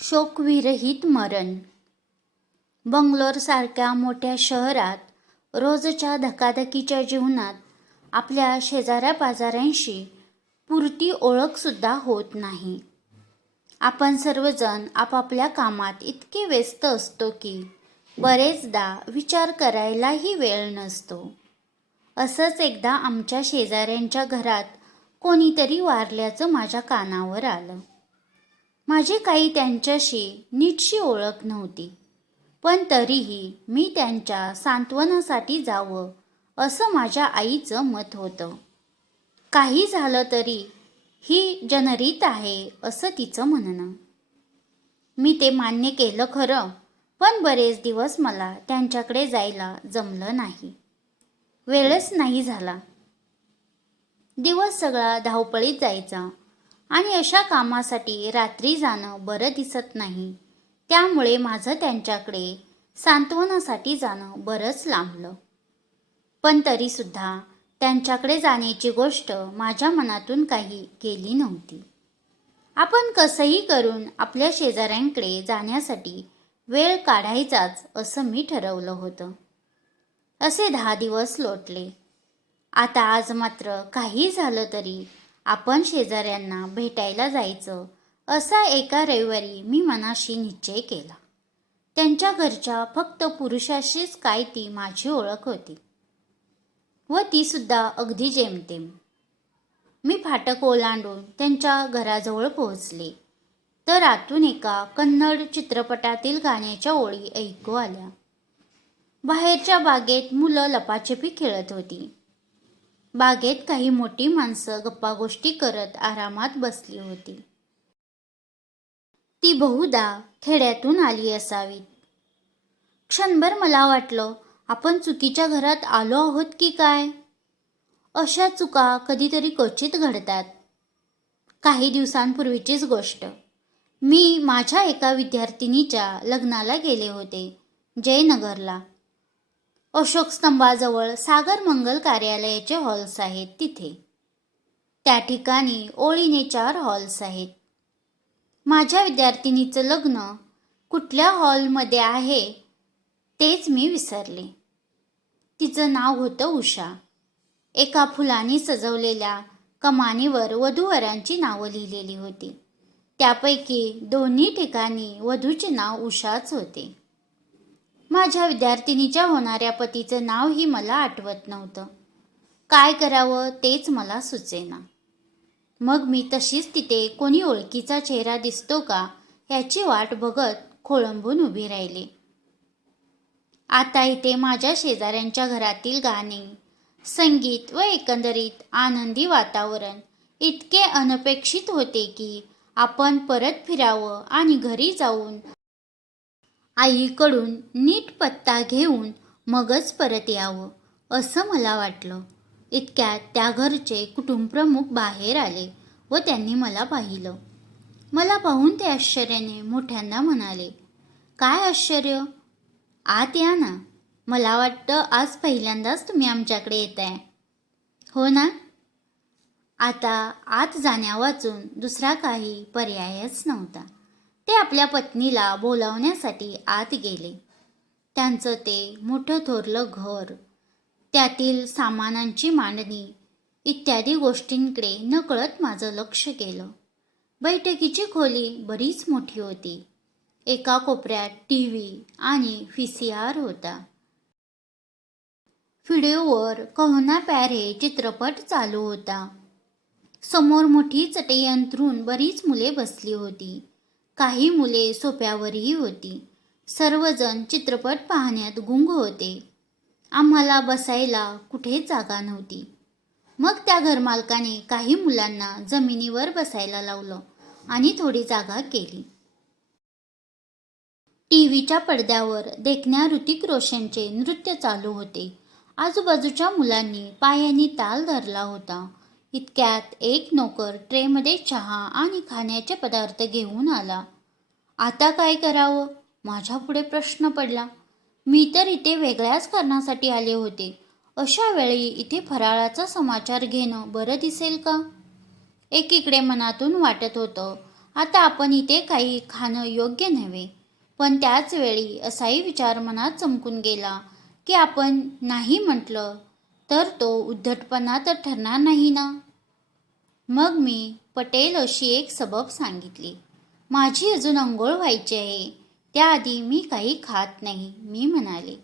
शोकविरहित मरण. बंगलोरसारख्या मोठ्या शहरात रोजच्या धकाधकीच्या जीवनात आपल्या शेजाऱ्या-पाजाऱ्यांशी पुरती ओळखसुद्धा होत नाही. आपण सर्वजण आपापल्या कामात इतके व्यस्त असतो की बरेचदा विचार करायलाही वेळ नसतो. असंच एकदा आमच्या शेजाऱ्यांच्या घरात कोणीतरी वारल्याचं माझ्या कानावर आलं. माझी काही त्यांच्याशी नीटशी ओळख नव्हती, पण तरीही मी त्यांच्या सांत्वनासाठी जावं असं माझ्या आईचं मत होतं. काही झालं तरी ही जनरीत आहे असं तिचं म्हणणं. मी ते मान्य केलं खरं, पण बरेच दिवस मला त्यांच्याकडे जायला जमलं नाही. वेळच नाही झाला. दिवस सगळा धावपळीत जायचा आणि अशा कामासाठी रात्री जाणं बरं दिसत नाही. त्यामुळे माझं त्यांच्याकडे सांत्वनासाठी जाणं बरंच लांबलं. पण तरीसुद्धा त्यांच्याकडे जाण्याची गोष्ट माझ्या मनातून काही गेली नव्हती. आपण कसंही करून आपल्या शेजाऱ्यांकडे जाण्यासाठी वेळ काढायचाच असं मी ठरवलं होतं. असे 10 दिवस लोटले. आता आज मात्र काही झालं तरी आपण शेजाऱ्यांना भेटायला जायचं असा एका रविवारी मी मनाशी निश्चय केला. त्यांच्या घरच्या फक्त पुरुषाशीच काय ती माझी ओळख होती, व ती सुद्धा अगदी जेमतेम. मी फाटक ओलांडून त्यांच्या घराजवळ पोहोचले तर आतून एका कन्नड चित्रपटातील गाण्याच्या ओळी ऐकू आल्या. बाहेरच्या बागेत मुलं लपाछपी खेळत होती. बागेत काही मोठी माणसं गप्पागोष्टी करत आरामात बसली होती. ती बहुधा खेड्यातून आली असावीत. क्षणभर मला वाटलं, आपण चुकीच्या घरात आलो आहोत की काय. अशा चुका कधीतरी क्वचित घडतात. काही दिवसांपूर्वीचीच गोष्ट. मी माझ्या एका विद्यार्थिनीच्या लग्नाला गेले होते, जयनगरला. अशोक स्तंभाजवळ सागर मंगल कार्यालयाचे हॉल्स आहेत तिथे. त्या ठिकाणी ओळीने 4 हॉल्स आहेत. माझ्या विद्यार्थिनीचं लग्न कुठल्या हॉलमध्ये आहे तेच मी विसरले. तिचं नाव होतं उषा. एका फुलांनी सजवलेल्या कमानीवर वधूवरांची नावं लिहिलेली होती. त्यापैकी 2 ठिकाणी वधूचे नाव उषाच होते. माझ्या विद्यार्थिनीच्या होणाऱ्या पतीचं नावही मला आठवत नव्हतं. काय करावं तेच मला सुचेना. मग मी तशीच तिथे कोणी ओळखीचा चेहरा दिसतो का याची वाट बघत खोळंबून उभी राहिली. आता इथे माझ्या शेजाऱ्यांच्या घरातील गाणे, संगीत व एकंदरीत आनंदी वातावरण इतके अनपेक्षित होते की आपण परत फिरावं आणि घरी जाऊन आईकडून नीट पत्ता घेऊन मगच परत यावं असं मला वाटलं. इतक्यात त्या घरचे कुटुंबप्रमुख बाहेर आले व त्यांनी मला पाहिलं. मला पाहून ते आश्चर्याने मोठ्यांदा म्हणाले, काय आश्चर्य, आत या ना. मला वाटतं आज पहिल्यांदाच तुम्ही आमच्याकडे येताय. हो ना. आता आत जाण्यावाचून दुसरा काही पर्यायच नव्हता. ते आपल्या पत्नीला बोलावण्यासाठी आत गेले. त्यांचं ते मोठं थोरलं घर, त्यातील सामानांची मांडणी इत्यादी गोष्टींकडे नकळत माझं लक्ष गेलं. बैठकीची खोली बरीच मोठी होती. एका कोपऱ्यात टीव्ही आणि VCR होता. व्हिडिओवर कहो ना प्यार है चित्रपट चालू होता. समोर मोठी चटई अंथरून बरीच मुले बसली होती. काही मुले सोफ्यावरही होती. सर्वजण चित्रपट पाहण्यात गुंग होते. आम्हाला बसायला कुठेच जागा नव्हती. मग त्या घरमालकाने काही मुलांना जमिनीवर बसायला लावलं आणि थोडी जागा केली. टीव्हीच्या पडद्यावर देखण्या ऋतिक रोशनचे नृत्य चालू होते. आजूबाजूच्या मुलांनी पायांनी ताल धरला होता. इतक्यात एक नोकर ट्रेमध्ये चहा आणि खाण्याचे पदार्थ घेऊन आला. आता काय करावं, माझ्या पुढे प्रश्न पडला. मी तर इथे वेगळ्याच कारणासाठी आले होते. अशा वेळी इथे फराळाचा समाचार घेणं बरं दिसेल का. एकीकडे मनातून वाटत होतं, आता आपण इथे काही खाणं योग्य नव्हे. पण त्याच वेळी असाही विचार मनात चमकून गेला की आपण नाही म्हटलं तर तो उद्धटपणा तर ठरणार नाही ना. मग मी पटेल अशी एक सबब सांगितली. माझी अजून अंघोळ व्हायची आहे, त्याआधी मी काही खात नाही, मी म्हणाले.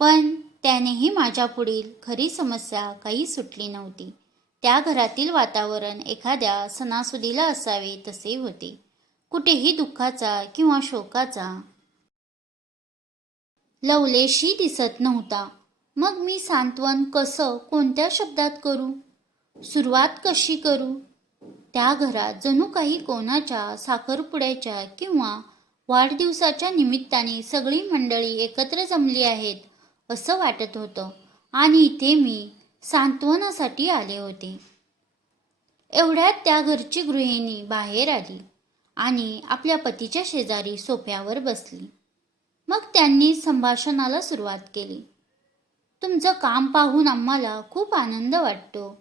पण त्यानेही माझ्या पुढील खरी समस्या काही सुटली नव्हती. त्या घरातील वातावरण एखाद्या सणासुदीला असावे तसे होते. कुठेही दुःखाचा किंवा शोकाचा लवलेशही दिसत नव्हता. मग मी सांत्वन कसं, कोणत्या शब्दात करू, सुरुवात कशी करू? त्या घरात जणू काही कोणाच्या साखरपुड्याच्या किंवा वाढदिवसाच्या निमित्ताने सगळी मंडळी एकत्र जमली आहेत असं वाटत होतं. आणि इथे मी सांत्वनासाठी आले होते. एवढ्यात त्या घरची गृहिणी बाहेर आली आणि आपल्या पतीच्या शेजारी सोफ्यावर बसली. मग त्यांनी संभाषणाला सुरुवात केली. तुमचं काम पाहून आम्हाला खूप आनंद वाटतो.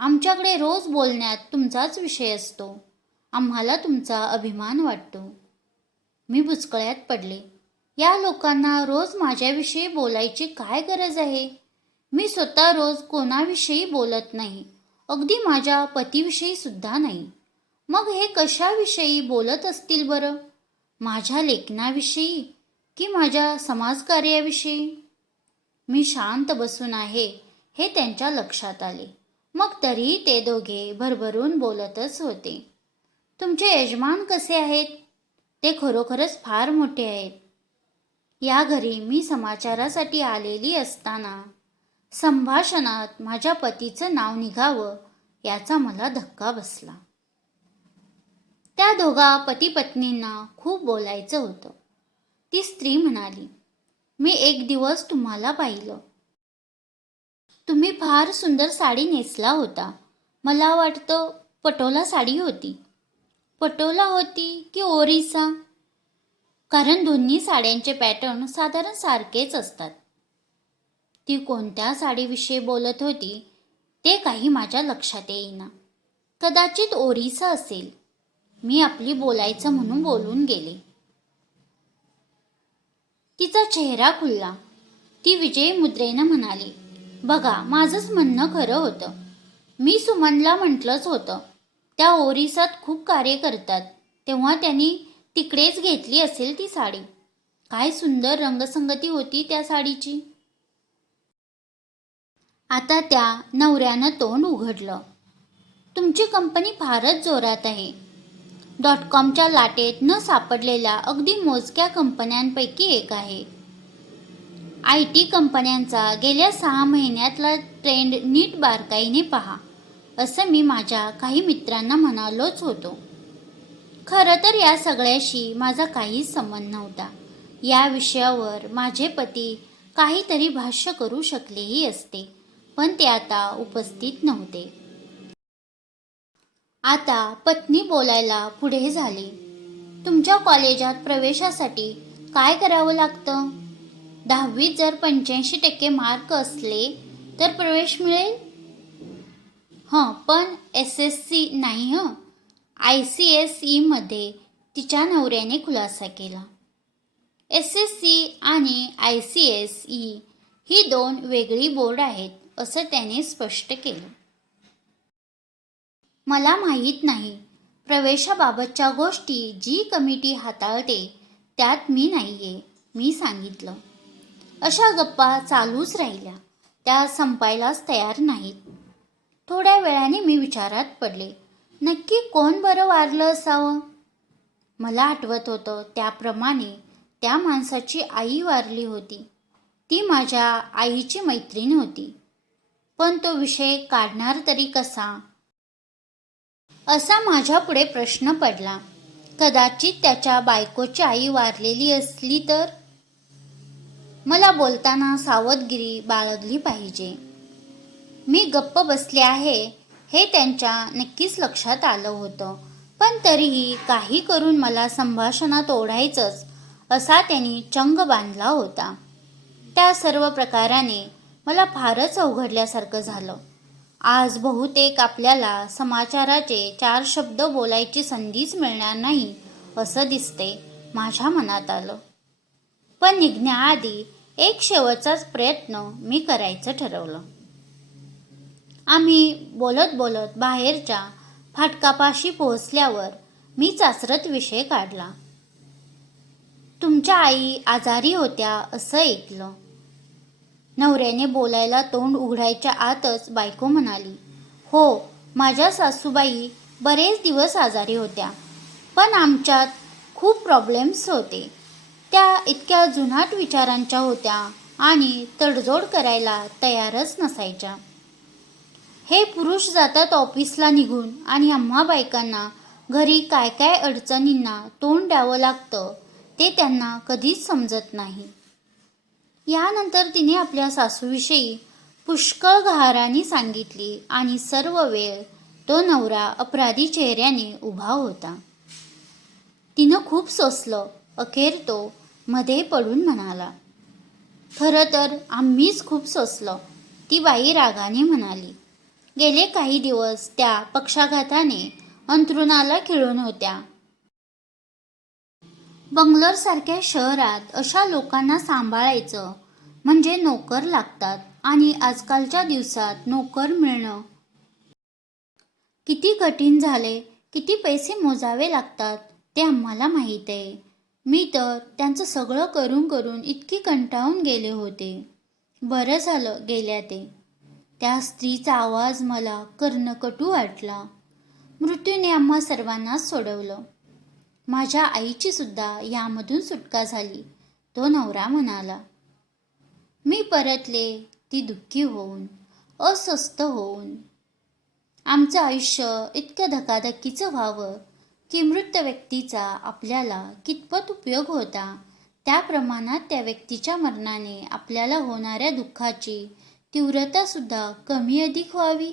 आमच्याकडे रोज बोलण्यात तुमचाच विषय असतो. आम्हाला तुमचा अभिमान वाटतो. मी बुचकळ्यात पडले. या लोकांना रोज माझ्याविषयी बोलायची काय गरज आहे? मी स्वतः रोज कोणाविषयी बोलत नाही, अगदी माझ्या पतीविषयी सुद्धा नाही. मग हे कशाविषयी बोलत असतील बरं? माझ्या लेखनाविषयी की माझ्या समाजकार्याविषयी? मी शांत बसून आहे हे त्यांच्या लक्षात आले. मग तरीही ते दोघे भरभरून बोलतच होते. तुमचे यजमान कसे आहेत? ते खरोखरच फार मोठे आहेत. या घरी मी समाचारासाठी आलेली असताना संभाषणात माझ्या पतीचं नाव निघावं याचा मला धक्का बसला. त्या दोघा पती पत्नींना खूप बोलायचं होतं. ती स्त्री म्हणाली, मी एक दिवस तुम्हाला पाहिलं. तुम्ही फार सुंदर साडी नेसला होता. मला वाटतं पटोला साडी होती. पटोला होती की ओरिसा? कारण दोन्ही साड्यांचे पॅटर्न साधारण सारखेच असतात. ती कोणत्या साडीविषयी बोलत होती ते काही माझ्या लक्षात येईना. कदाचित ओरिसा असेल. मी आपली बोलायचं म्हणून बोलून गेले. तिचा चेहरा खुलला. ती विजयी मुद्रेनं म्हणाली, बघा, माझंच म्हणणं खरं होतं. मी सुमनला म्हटलंच होतं, त्या ओरिसात खूप कार्य करतात, तेव्हा त्यांनी तिकडेच घेतली असेल ती साडी. काय सुंदर रंगसंगती होती त्या साडीची. आता त्या नवऱ्यानं तोंड उघडलं. तुमची कंपनी फारच जोरात आहे. .कॉमच्या लाटेत न सापडलेल्या अगदी मोजक्या कंपन्यांपैकी एक आहे. IT कंपन्यांचा गेल्या 6 महिन्यातला ट्रेंड नीट बारकाईने पहा, असं मी माझ्या काही मित्रांना म्हणालोच होतो. खरं तर या सगळ्याशी माझा काहीच संबंध नव्हता. या विषयावर माझे पती काहीतरी भाष्य करू शकलेही असते, पण ते आता उपस्थित नव्हते. आता पत्नी बोलायला पुढे झाली. तुमच्या कॉलेजात प्रवेशासाठी काय करावं लागतं? 10वीत जर 85% मार्क असले तर प्रवेश मिळेल? पण SSC नाही ICSE मध्ये, तिच्या नवऱ्याने खुलासा केला. SSC आणि ICSE ही 2 वेगळी बोर्ड आहेत, असं त्याने स्पष्ट केलं. मला माहीत नाही. प्रवेशाबाबतच्या गोष्टी जी कमिटी हाताळते त्यात मी नाहीये, मी सांगितलं. अशा गप्पा चालूच राहिल्या. त्या संपायलाच तयार नाहीत. थोड्या वेळाने मी विचारात पडले. नक्की कोण बरं वारलं असावं? मला आठवत होतं त्याप्रमाणे त्या माणसाची आई वारली होती. ती माझ्या आईची मैत्रीण होती. पण तो विषय काढणार तरी कसा, असा माझ्यापुढे प्रश्न पडला. कदाचित त्याच्या बायकोची आई वारलेली असली तर? मला बोलताना सावधगिरी बाळगली पाहिजे. मी गप्प बसले आहे हे त्यांच्या नक्कीच लक्षात आलं होतं, पण तरीही काही करून मला संभाषणात ओढायचंच असा त्यांनी चंग बांधला होता. त्या सर्व प्रकाराने मला फारच अवघडल्यासारखं झालं. आज बहुतेक आपल्याला समाचाराचे 4 शब्द बोलायची संधीच मिळणार नाही असं दिसते. माझ्या मनात आलं. पण निघण्याआधी एक शेवटचाच प्रयत्न मी करायचं ठरवलं. आम्ही बोलत बोलत बाहेरच्या फाटकापाशी पोहोचल्यावर मी चाचरत विषय काढला. तुमच्या आई आजारी होत्या असं ऐकलं. नवऱ्याने बोलायला तोंड उघडायच्या आतच बायको म्हणाली, हो, माझ्या सासूबाई बरेच दिवस आजारी होत्या. पण आमच्यात खूप प्रॉब्लेम्स होते. त्या इतक्या जुनाट विचारांच्या होत्या आणि तडजोड करायला तयारच नसायच्या. हे पुरुष जातात ऑफिसला निघून आणि आम्हा बायकांना घरी काय काय अडचणींना तोंड द्यावं लागतं ते त्यांना कधीच समजत नाही. यानंतर तिने आपल्या सासूविषयी पुष्कळ गहाराने सांगितली आणि सर्व वेळ तो नवरा अपराधी चेहऱ्याने उभा होता. तिनं खूप सोसलं. अखेर तो मध्ये पडून म्हणाला, खरं तर आम्हीच खूप सोसलं. ती बाई रागाने म्हणाली. गेले काही दिवस त्या पक्षाघाताने अंथरुणाला खिळून होत्या. बंगलोरसारख्या शहरात अशा लोकांना सांभाळायचं म्हणजे नोकर लागतात आणि आजकालच्या दिवसात नोकर मिळणं किती कठीण झाले, किती पैसे मोजावे लागतात ते आम्हाला माहीत आहे. मी तर त्यांचं सगळं करून करून इतकी कंटाळून गेले होते. बरं झालं गेल्या ते. त्या स्त्रीचा आवाज मला कर्णकटू वाटला. मृत्यूने आम्हा सर्वांनाच सोडवलं. माझ्या आईची सुद्धा यामधून सुटका झाली, तो नवरा म्हणाला. मी परतले, ती दुःखी होऊन, अस्वस्थ होऊन. आमचं आयुष्य इतकं धकाधकीचं व्हावं की मृत व्यक्तीचा आपल्याला कितपत उपयोग होता त्या प्रमाणात त्या व्यक्तीच्या मरणाने आपल्याला होणाऱ्या दुःखाची तीव्रतासुद्धा कमी अधिक व्हावी